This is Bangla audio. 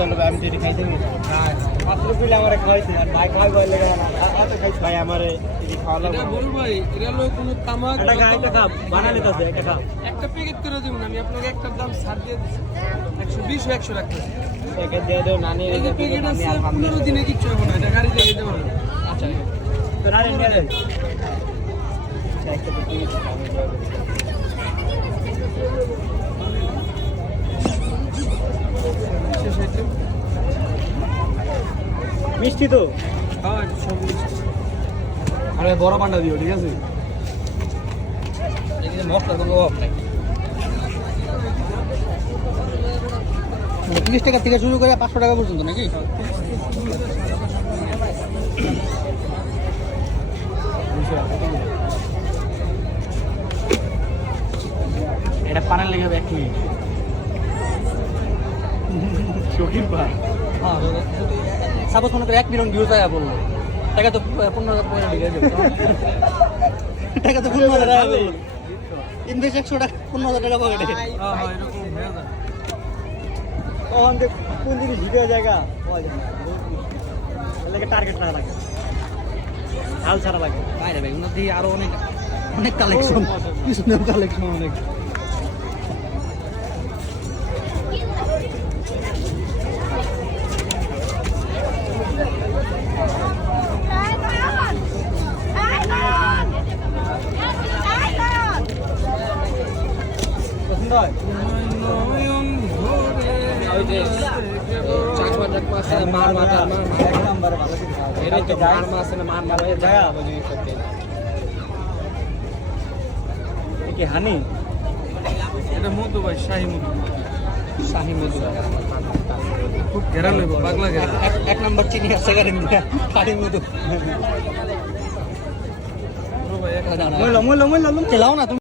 চলো ভাই, আমি যদি খাইতে মাত্র পিলে আমার খাওয়াইছি আর ভাই খাওয়াই বলে ভাই আমার খাওয়ালো বল ভাই এটা লোক কোনো তামাক একটা কাপ বানালে তো একটা কাপ একটা প্যাকেট করে দিব না আমি আপনাকে একটা দাম ছাড় দিয়ে দিচ্ছি 120 100 রাখতেছি প্যাকেট দিয়ে দাও নানি এই যে প্যাকেট আছে 15 দিনে কিচ্ছু হবে না এটা গাড়ি দিয়ে যেতে পারবে আচ্ছা তো নানি নিয়ে দেন একটা প্যাকেট মিষ্টি তো হ্যাঁ সব মিষ্টি আরে বড় পান্ডা দিও ঠিক আছে এই মশলা কোনো অভাব নাই 30 টাকা থেকে শুরু করে 500 টাকা পর্যন্ত নাকি এটা পানের লেগে 1 মিনিট শোকির ভাই হ্যাঁ সাপোজ মনে করে 1 মিলিয়ন ভিউজ আয়া বললো টাকা তো 15,000 পয়সা ঢুকে যাবে টাকা তো 15,000 টাকা বললো ইনভেস্ট 100 টাকা 15,000 টাকা পকেটে হ্যাঁ হ্যাঁ এরকম হয়ে যায় তখন দেখ কোন জিনিস ভিডিও জায়গা পাওয়া যায় না লাগে টার্গেট না লাগে হাল ছাড়া লাগে বাইরে ভাই উনার দিয়ে আরো অনেক অনেক কালেকশন পিছনে কালেকশন অনেক পছন্দ হয় ওই যে চাকমা চাকমা আছে মার মাথা এক নম্বরে ভালো কিছু এটাই তো মার মাছ আছে না মার মার হয়ে যায় জায়গা বুঝি সত্যি কি হানি এটা মধু ভাই শাহী মধু খুব ঘেরা লইব পাগলা ঘেরা এক নাম্বার চিনি আছে গাড়ি শাহী মধু মুল্লা মুল্লা মুল্লা খেলাও না তুমি